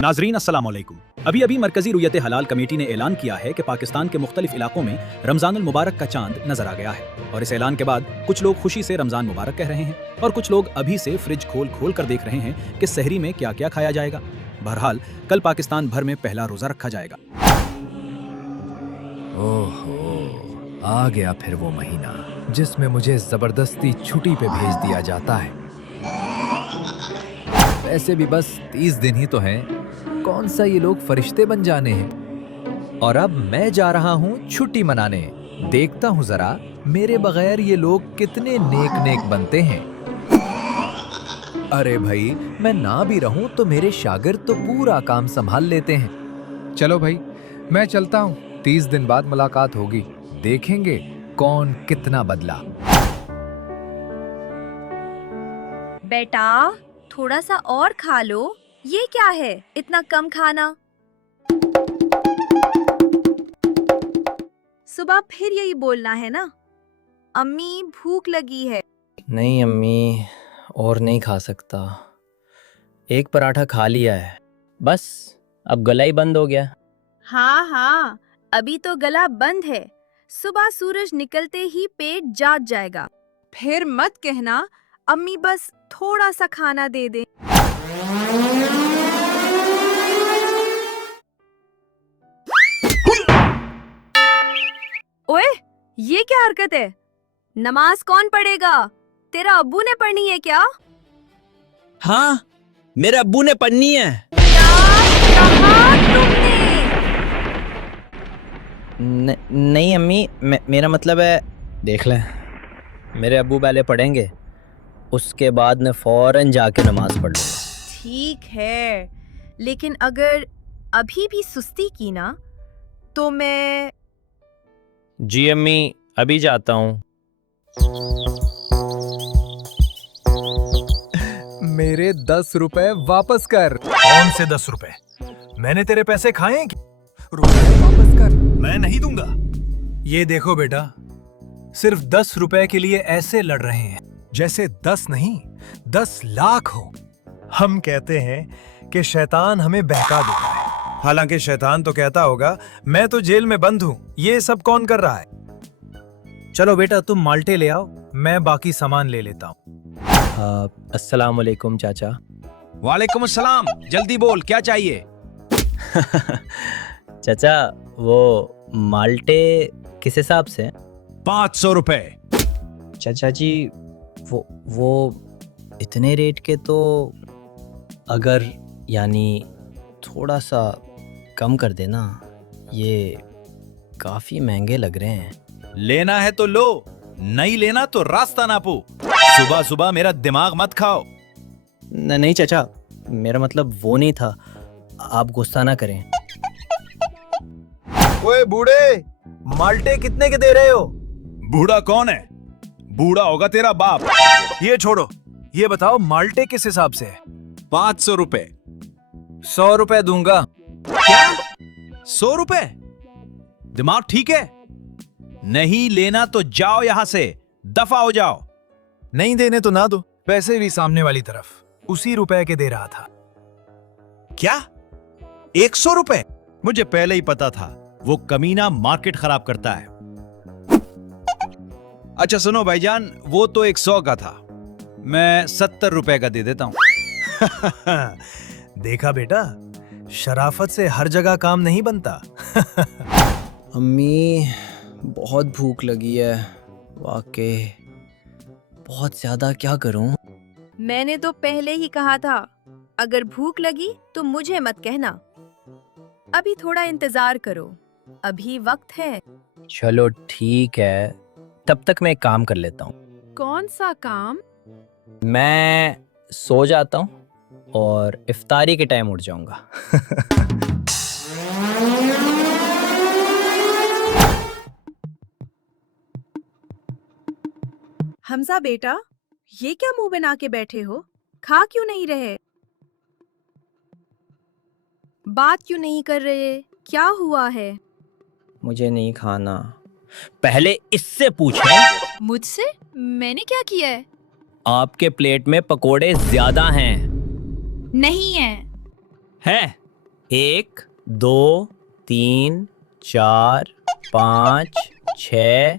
नाजरीन अस्सलाम वालेकुम। अभी अभी मरकजी रुयत हलाल कमेटी ने ऐलान किया है कि पाकिस्तान के मुख्तलिफ इलाकों में रमजानुल मुबारक का चांद नजर आ गया है और इस ऐलान के बाद कुछ लोग खुशी से रमजान मुबारक कह रहे हैं और कुछ लोग अभी से फ्रिज खोल खोल कर देख रहे हैं कि सहरी में क्या क्या खाया जाएगा। बहरहाल कल पाकिस्तान भर में पहला रोजा रखा जाएगा। ओहो, आ गया फिर वो महीना जिसमें मुझे जबरदस्ती छुट्टी पे भेज दिया जाता है। वैसे भी बस 30 दिन ही तो हैं, कौन सा ये लोग फरिश्ते बन जाने हैं। और अब मैं जा रहा हूँ छुट्टी मनाने। देखता हूँ जरा मेरे बगैर ये लोग कितने नेक नेक बनते हैं। अरे भाई, मैं ना भी रहूं तो मेरे शागिर्द तो पूरा काम संभाल लेते हैं। चलो भाई, मैं चलता हूँ। 30 दिन बाद मुलाकात होगी, देखेंगे कौन कितना बदला। बेटा थोड़ा सा और खा लो। ये क्या है इतना कम खाना? सुबह फिर यही बोलना है ना, अम्मी भूख लगी है। नहीं अम्मी, और नहीं खा सकता। एक पराठा खा लिया है, बस अब गला ही बंद हो गया। हाँ हाँ, अभी तो गला बंद है, सुबह सूरज निकलते ही पेट जाग जाएगा। फिर मत कहना अम्मी बस थोड़ा सा खाना दे दे। ओए, ये क्या हरकत है? नमाज कौन पढ़ेगा? तेरा अब्बू ने पढ़नी है क्या? हाँ, मेरे अब्बू ने पढ़नी है। कहा तुमने? नहीं अम्मी, मेरा मतलब है, देख ले, मेरे अब्बू पहले पढ़ेंगे, उसके बाद मैं फौरन जाके नमाज पढ़ लूँगा। ठीक है, लेकिन अगर अभी भी सुस्ती की ना तो मैं... जी अम्मी, अभी जाता हूँ। मेरे 10 रुपए वापस कर। कौन से 10 रुपए? मैंने तेरे पैसे खाए हैं? रुपए वापस कर। मैं नहीं दूंगा। ये देखो बेटा, सिर्फ 10 रुपए के लिए ऐसे लड़ रहे हैं जैसे 10 नहीं 10 लाख हो। हम कहते हैं कि शैतान हमें बहका देता है, हालांकि शैतान तो कहता होगा मैं तो जेल में बंद हूँ, ये सब कौन कर रहा है? चलो बेटा, तुम माल्टे ले आओ, मैं बाकी सामान ले लेता हूँ। अस्सलाम वालेकुम चाचा। वालेकुम अस्सलाम, जल्दी बोल क्या चाहिए? चाचा, वो माल्टे किस हिसाब से? 500 रुपए। चाचा जी, वो इतने रेट के तो, अगर यानी थोड़ा सा कम कर देना, ये काफी महंगे लग रहे हैं। लेना है तो लो, नहीं लेना तो रास्ता नापो। सुबह सुबह मेरा दिमाग मत खाओ। नहीं चाचा, मेरा मतलब वो नहीं था, आप गुस्सा ना करें। ओए बूढ़े, माल्टे कितने के दे रहे हो? बूढ़ा कौन है? बूढ़ा होगा तेरा बाप। ये छोड़ो, ये बताओ माल्टे किस हिसाब से है? 500 रुपए। 100 रुपए दूंगा। क्या? 100 रुपए? दिमाग ठीक है? नहीं लेना तो जाओ यहां से, दफा हो जाओ। नहीं देने तो ना दो। पैसे भी सामने वाली तरफ उसी रुपए के दे रहा था। क्या? 100 रुपए? मुझे पहले ही पता था, वो कमीना मार्केट खराब करता है। अच्छा सुनो भाईजान, वो तो 100 का था, मैं 70 रुपए का दे देता हूं। देखा बेटा, शराफत से हर जगह काम नहीं बनता। अम्मी, बहुत भूख लगी है, वाकई बहुत ज्यादा। क्या करूं? मैंने तो पहले ही कहा था, अगर भूख लगी तो मुझे मत कहना। अभी थोड़ा इंतजार करो, अभी वक्त है। चलो ठीक है, तब तक मैं एक काम कर लेता हूँ। कौन सा काम? मैं सो जाता हूँ और इफ्तारी के टाइम उठ जाऊंगा। हमजा बेटा, ये क्या मुंह बना के बैठे हो? खा क्यों नहीं रहे? बात क्यों नहीं कर रहे? क्या हुआ है? मुझे नहीं खाना। पहले इससे पूछें। मुझसे? मैंने क्या किया है? आपके प्लेट में पकोड़े ज्यादा हैं। नहीं है। है 1 2 3 4 5 6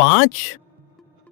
5.